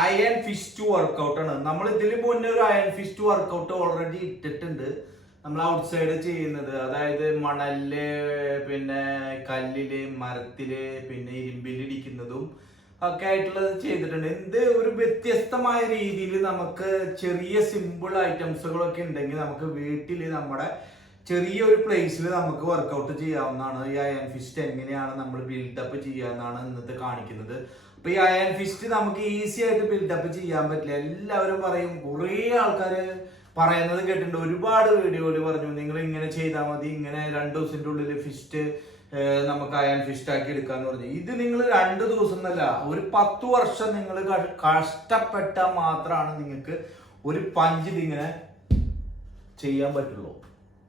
Iron fist workout ആണ്. നമ്മൾ ഇതിൽ മുന്നേ ഒരു അയൺ ഫിസ്റ്റ് വർക്കൗട്ട് ഓൾറെഡി ഇട്ടിട്ടുണ്ട്. നമ്മൾ ഔട്ട് സൈഡ് ചെയ്യുന്നത്, അതായത് മണലില്, പിന്നെ കല്ലില്, മരത്തില്, പിന്നെ ഇരുമ്പിൽ ഇടിക്കുന്നതും ഒക്കെ ആയിട്ടുള്ളത് ചെയ്തിട്ടുണ്ട്. ഇത് ഒരു വ്യത്യസ്തമായ രീതിയിൽ നമുക്ക് ചെറിയ സിമ്പിൾ ഐറ്റംസുകളൊക്കെ ഉണ്ടെങ്കിൽ നമുക്ക് വീട്ടിൽ നമ്മുടെ ചെറിയൊരു പ്ലേസിൽ നമുക്ക് വർക്കൗട്ട് ചെയ്യാവുന്നതാണ്. ഈ അയൺ ഫിസ്റ്റ് എങ്ങനെയാണ് നമ്മൾ ബിൽഡപ്പ് ചെയ്യാന്നാണ് ഇന്നത്തെ കാണിക്കുന്നത്. അപ്പൊ ഈ അയൺ ഫിസ്റ്റ് നമുക്ക് ഈസി ആയിട്ട് ബിൽഡപ്പ് ചെയ്യാൻ പറ്റില്ല. എല്ലാവരും പറയും, കുറേ ആൾക്കാർ പറയുന്നത് കേട്ടിട്ടുണ്ട്, ഒരുപാട് വീഡിയോയിൽ പറഞ്ഞു നിങ്ങൾ ഇങ്ങനെ ചെയ്താൽ മതി, ഇങ്ങനെ 2 ദിവസത്തിന്റെ ഉള്ളിൽ ഫിസ്റ്റ് നമുക്ക് അയൺ ഫിസ്റ്റ് ആക്കി എടുക്കാന്ന് പറഞ്ഞു. ഇത് നിങ്ങൾ 2 ദിവസം എന്നല്ല, ഒരു 10 വർഷം നിങ്ങൾ കഷ്ടപ്പെട്ടാൽ മാത്രമാണ് നിങ്ങൾക്ക് ഒരു പഞ്ച് ഇതിങ്ങനെ ചെയ്യാൻ പറ്റുള്ളൂ.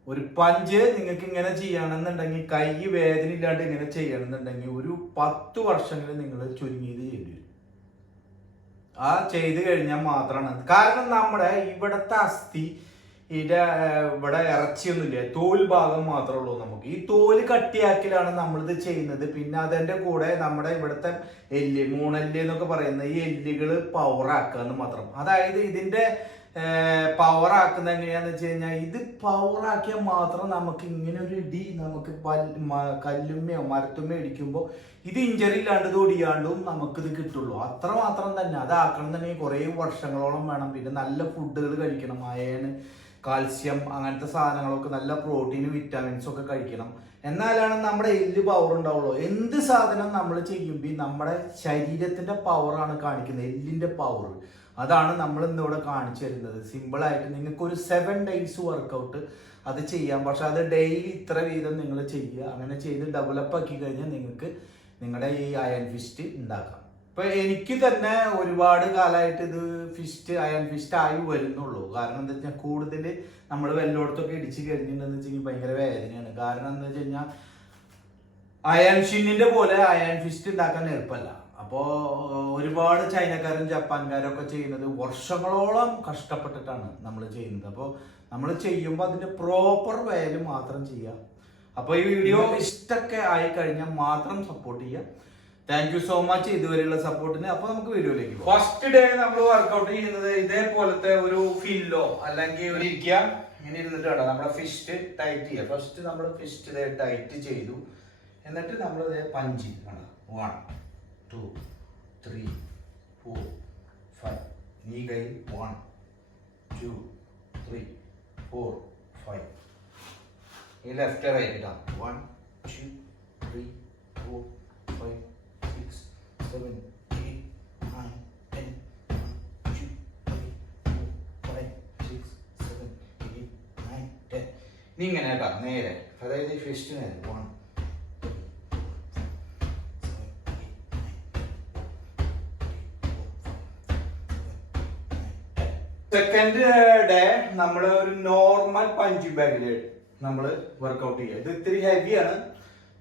ഒരു പഞ്ച് നിങ്ങൾക്ക് ഇങ്ങനെ ചെയ്യണമെന്നുണ്ടെങ്കിൽ, കൈ വേദന ഇല്ലാണ്ട് ഇങ്ങനെ ചെയ്യണമെന്നുണ്ടെങ്കിൽ ഒരു 10 വർഷങ്ങളിൽ നിങ്ങൾ ചുരുങ്ങിയത് ചെയ്യേണ്ടി വരും. ആ ചെയ്ത് കഴിഞ്ഞാൽ മാത്രമാണ്. കാരണം നമ്മുടെ ഇവിടത്തെ അസ്ഥി ഇവിടെ ഇറച്ചിയൊന്നുമില്ല, തോൽ ഭാഗം മാത്രമേ ഉള്ളൂ. നമുക്ക് ഈ തോല് കട്ടിയാക്കലാണ് നമ്മളിത് ചെയ്യുന്നത്. പിന്നെ അതിന്റെ കൂടെ നമ്മുടെ ഇവിടുത്തെ എല്ല്, മൂണെല്ല് എന്നൊക്കെ പറയുന്ന ഈ എല്ലുകൾ പവറാക്കുക എന്ന് മാത്രം. അതായത് ഇതിന്റെ പവർ ആക്കുന്നത് എങ്ങനെയാന്ന് വെച്ച് കഴിഞ്ഞാൽ, ഇത് പവർ ആക്കിയാൽ മാത്രം നമുക്ക് ഇങ്ങനെ ഒരു ഇടി നമുക്ക് കല്ലുമ്മയോ മരത്തുമ്മയോ ഇടിക്കുമ്പോൾ ഇത് ഇഞ്ചറി ഇല്ലാണ്ട് ഒടിയാണ്ടും നമുക്കിത് കിട്ടുള്ളൂ. അത്രമാത്രം തന്നെ. അതാക്കണം തന്നെ കുറേ വർഷങ്ങളോളം വേണം. പിന്നെ നല്ല ഫുഡുകൾ കഴിക്കണം, അയൺ, കാൽസ്യം, അങ്ങനത്തെ സാധനങ്ങളൊക്കെ, നല്ല പ്രോട്ടീൻ, വിറ്റാമിൻസ് ഒക്കെ കഴിക്കണം. എന്നാലാണ് നമ്മുടെ എല്ല് പവർ ഉണ്ടാവുള്ളൂ. എന്ത് സാധനം നമ്മൾ ചെയ്യുമ്പോൾ നമ്മുടെ ശരീരത്തിന്റെ പവറാണ് കാണിക്കുന്നത്, എല്ലിന്റെ പവർ. അതാണ് നമ്മൾ ഇന്നിവിടെ കാണിച്ചു തരുന്നത്. സിമ്പിൾ ആയിട്ട് നിങ്ങൾക്ക് ഒരു 7 days വർക്കൗട്ട് അത് ചെയ്യാം. പക്ഷെ അത് ഡെയിലി ഇത്ര വീതം നിങ്ങൾ ചെയ്യുക. അങ്ങനെ ചെയ്ത് ഡെവലപ്പ് ആക്കി കഴിഞ്ഞാൽ നിങ്ങൾക്ക് നിങ്ങളുടെ ഈ അയൺ ഫിസ്റ്റ് ഉണ്ടാക്കാം. ഇപ്പൊ എനിക്ക് തന്നെ ഒരുപാട് കാലമായിട്ട് ഇത് അയൺ ഫിസ്റ്റ് ആയി വരുന്നുള്ളൂ. കാരണം എന്താ വെച്ചാൽ, കൂടുതൽ നമ്മൾ വെല്ലോടത്തൊക്കെ ഇടിച്ച് കഴിഞ്ഞിട്ടുണ്ടെന്ന് വെച്ചെങ്കിൽ ഭയങ്കര വേദനയാണ്. കാരണം എന്താ വെച്ച് കഴിഞ്ഞാൽ, അയൺ ഷിന്നിന്റെ പോലെ അയൺ ഫിസ്റ്റ് ഉണ്ടാക്കാൻ എളുപ്പമല്ല. അപ്പോൾ ഒരുപാട് ചൈനക്കാരും ജപ്പാൻകാരും ഒക്കെ ചെയ്യുന്നത് വർഷങ്ങളോളം കഷ്ടപ്പെട്ടിട്ടാണ് നമ്മൾ ചെയ്യുന്നത്. അപ്പോൾ നമ്മൾ ചെയ്യുമ്പോൾ അതിന്റെ പ്രോപ്പർ വേയിൽ മാത്രം ചെയ്യുക. അപ്പോൾ ഈ വീഡിയോ ഇഷ്ടമൊക്കെ ആയി കഴിഞ്ഞാൽ മാത്രം സപ്പോർട്ട് ചെയ്യുക. താങ്ക് യു സോ മച്ച് ഇതുവരെയുള്ള സപ്പോർട്ടിന്. അപ്പോൾ നമുക്ക് വീഡിയോയിലേക്ക് പോകാം. ഫസ്റ്റ് ഡേ നമ്മൾ വർക്കൗട്ട് ചെയ്യുന്നത് ഇതേപോലത്തെ ഒരു ഫില്ലോ അല്ലെങ്കിൽ ഒരു ഇരിക്കുക, ഇങ്ങനെ ഇരുന്നിട്ട് വേണം നമ്മുടെ ഫിസ്റ്റ് ടൈറ്റ് ചെയ്യുക. ഫസ്റ്റ് നമ്മൾ ഫിസ്റ്റ് ടൈറ്റ് ചെയ്തു, എന്നിട്ട് നമ്മൾ പഞ്ച് വേണം. 1 2 3 4 5. നീ കൈ 1 2 3 4 5. ഈ ലെഫ്റ്റ് റൈറ്റ് ഇടാം. 1 2 3 4 5 6 7 8 9 10. 1 2 3 4 5 6 7 8 9 10. നീ ഇങ്ങനെ കേട്ടോ, നേരെ, അതായത് ഫിസ്റ്റ് നേരെ. 1 സെക്കൻഡ് ഡേ നമ്മൾ ഒരു നോർമൽ പഞ്ചിങ് ബാഗിൽ നമ്മൾ വർക്കൗട്ട് ചെയ്യുക. ഇത് ഇത്തിരി ഹെവിയാണ്,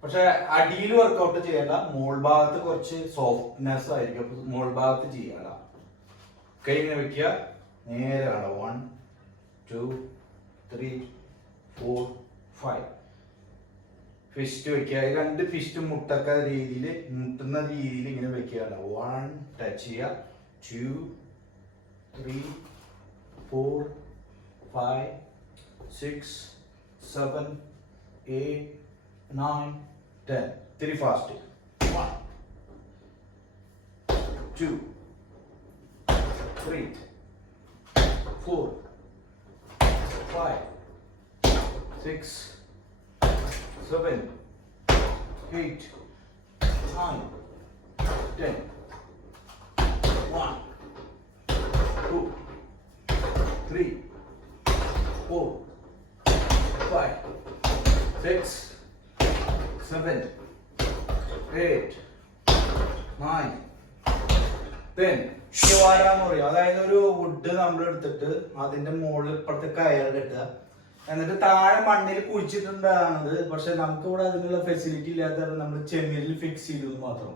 പക്ഷെ അടിയിൽ വർക്കൗട്ട് ചെയ്യണ്ട. മോൾ ഭാഗത്ത് കുറച്ച് സോഫ്റ്റ്നെസ് ആയിരിക്കും, അപ്പൊ മോൾ ഭാഗത്ത് ചെയ്യണ്ട. കൈ ഇങ്ങനെ വെക്കുക, നേരെ വേണം. 1 2 3 4 5. ഫിസ്റ്റ് വെക്കുക. 2 ഫിസ്റ്റ് മുട്ടുന്ന രീതിയിൽ ഇങ്ങനെ വെക്കുക. 1 ടച്ച് ചെയ്യുക, 2 3 4 5 6 7 8 9 10. 3 fast. 1 2 3 4 5 6 7 8 9 10. 1 2 3 4 5 6 7 8 9 10. എന്ന് പറയും. അതായത് ഒരു വുഡ് നമ്മൾ എടുത്തിട്ട് അതിന്റെ മുകളിൽ ഇപ്പുറത്തെ കയർ കെട്ടുക, എന്നിട്ട് താഴെ മണ്ണിൽ കുഴിച്ചിട്ടുണ്ടാണത്. പക്ഷെ നമുക്ക് ഇവിടെ അതിനുള്ള ഫെസിലിറ്റി ഇല്ലാത്ത നമ്മൾ ചെമ്മീരിൽ ഫിക്സ് ചെയ്തു മാത്രം.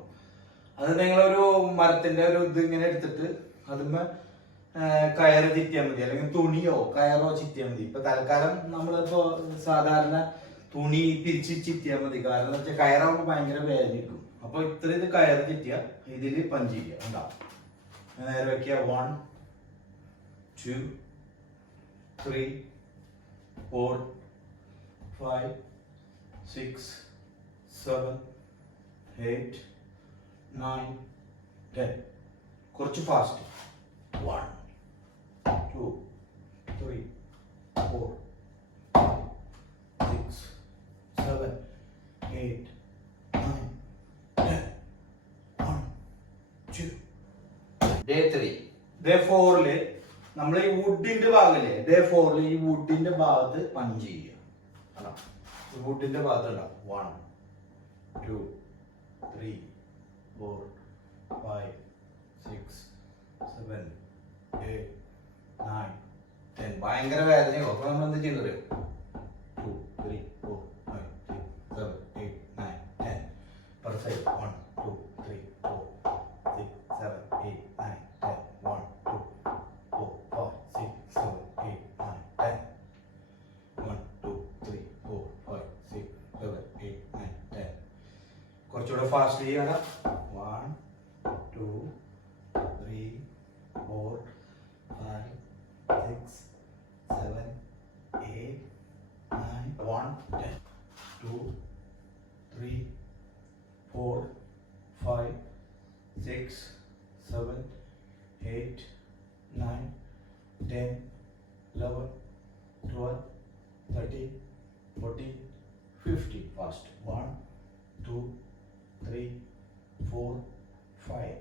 അത് നിങ്ങളൊരു മരത്തിന്റെ ഒരു ഇത് ഇങ്ങനെ എടുത്തിട്ട് അതിന്മേ കയറ് ചിറ്റിയാൽ മതി, അല്ലെങ്കിൽ തുണിയോ കയറോ ചിറ്റിയാൽ മതി. ഇപ്പൊ തൽക്കാലം നമ്മളിപ്പോ സാധാരണ തുണി പിരിച്ച് ചിറ്റിയാൽ മതി. കാരണം എന്താ വെച്ചാൽ കയറാവുമ്പോൾ ഭയങ്കര വേദന കിട്ടും. അപ്പൊ ഇത്ര ഇത് കയറ് ചിറ്റിയ ഇതിൽ പഞ്ച് ചെയ്യുക ഉണ്ടാവും. നേരെ വെക്കുക. 1 2 3 4 5 6 7 8 9 10. കുറച്ച് ഫാസ്റ്റ്. 1 2 3 4 6 7 8 9 10. 1 2. ഡേ 3. ഡേ 4 നമ്മൾ ഈ വുഡിന്റെ ഭാഗല്ലേ, ഡേ 4 ഈ വുഡിന്റെ ഭാഗത്ത് പഞ്ച് ചെയ്യുക. വുഡിന്റെ ഭാഗത്ത് ഉണ്ടാവും. 1 2 3 4 5 6 7 8 9 10. ഭയങ്കര വേദനയോ. അപ്പൊ നമ്മൾ എന്ത് ചെയ്തത്? 2 3 4 5 6 7 8 9 10. പെർഫെക്റ്റ്. 1 2 3 4 6 7 8 9 10. 1 2 4 5 6 7 8 9 10. 1 2 3 4 5 6 7 8 9 10. കുറച്ചുകൂടെ ഫാസ്റ്റ് ചെയ്യണം. 1 2 3 4 5 6 7 8 9 1 10. 2 3 4 5 6 7 8 9 10 11 12 13 14 15. Fast. 1 2 3 4 5.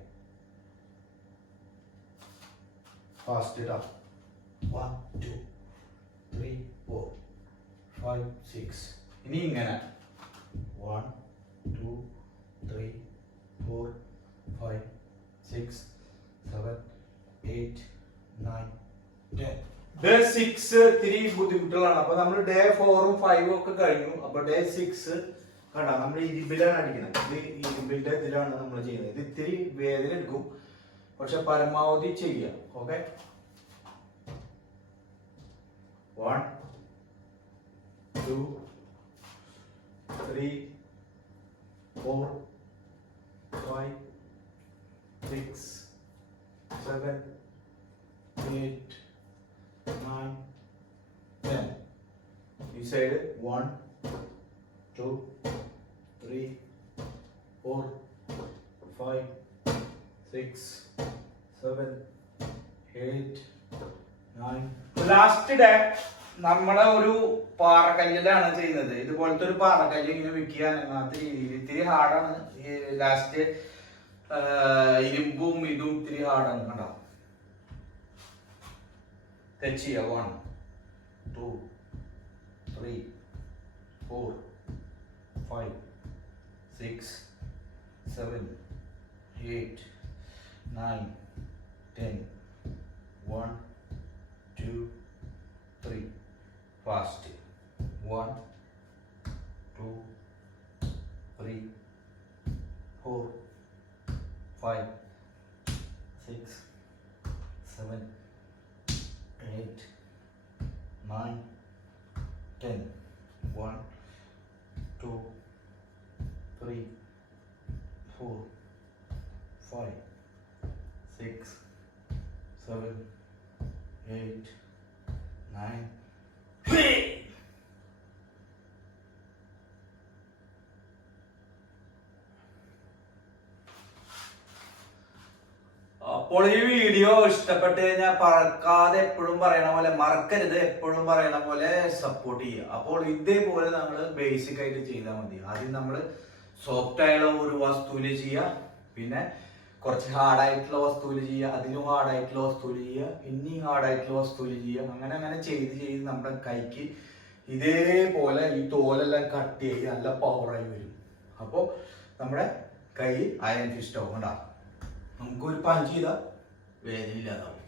Fast it up. 1 2 3 4 5 6. ഇനി ഇങ്ങനെ 1 2 3 4 5 6 7 8 9 10. ഡേ 6 ഇത്തിരി ബുദ്ധിമുട്ടുകളാണ്. അപ്പൊ നമ്മൾ ഡേ 4ഉം 5ഉം ഒക്കെ കഴിഞ്ഞു. അപ്പൊ ഡേ 6 കണ്ട നമ്മൾ ഇരുമ്പിലാണ് അടിക്കുന്നത്. ഇത് ഇരുമ്പിന്റെ ഇതിലാണ് നമ്മൾ ചെയ്യുന്നത്. ഇത് ഇത്തിരി വേദന എടുക്കും, പക്ഷെ പരമാവധി ചെയ്യാം. ഓക്കെ. 1 2 3 4 5 6 7 8 9 10. ഈ സൈഡ് 1 2 3 4 5 6 7 8 9. ലാസ്റ്റ് ഡേ നമ്മളെ ഒരു പാറക്കല്ലിലാണ് ചെയ്യുന്നത്. ഇതുപോലത്തെ ഒരു പാറക്കല്ല് ഇങ്ങനെ വെക്കുക അങ്ങനത്തെ രീതിയിൽ. ഇത്തിരി ഹാർഡാണ്. ലാസ്റ്റ് ഇരുമ്പും ഇതും ഇത്തിരി ഹാർഡാണ്. കണ്ടോ? ടച്ച് ചെയ്യുക. 1 2 3 4 5 6 7 8 9 10. 1 2 3. Fast. 1 2 3 4 5 6 7 8 9 10. 1 2 3 4 5 6 7 8 9. അപ്പോൾ ഈ വീഡിയോ ഇഷ്ടപ്പെട്ട് കഴിഞ്ഞാൽ പറക്കാതെ എപ്പോഴും പറയണ പോലെ മറക്കരുത്, എപ്പോഴും പറയണ പോലെ സപ്പോർട്ട് ചെയ്യുക. അപ്പോൾ ഇതേപോലെ നമ്മൾ ബേസിക് ആയിട്ട് ചെയ്താൽ മതി. ആദ്യം നമ്മൾ സോഫ്റ്റ് ആയുള്ള ഒരു വസ്തുവിൽ ചെയ്യുക, പിന്നെ കുറച്ച് ഹാർഡായിട്ടുള്ള വസ്തുവിൽ ചെയ്യുക, അതിലും ഹാർഡായിട്ടുള്ള വസ്തുവിൽ ചെയ്യുക, ഇനിയും ഹാർഡായിട്ടുള്ള വസ്തുവിൽ ചെയ്യുക. അങ്ങനെ അങ്ങനെ ചെയ്ത് ചെയ്ത് നമ്മുടെ കൈക്ക് ഇതേപോലെ ഈ തോലെല്ലാം കട്ട് ചെയ്ത് നല്ല പവറായി വരും. അപ്പോൾ നമ്മുടെ കൈ അയൺ ഫിസ്റ്റ് ആവും. കണ്ടാ, നമുക്കൊരു പഞ്ച് ചെയ്താൽ വേദന ഇല്ലാതാവും.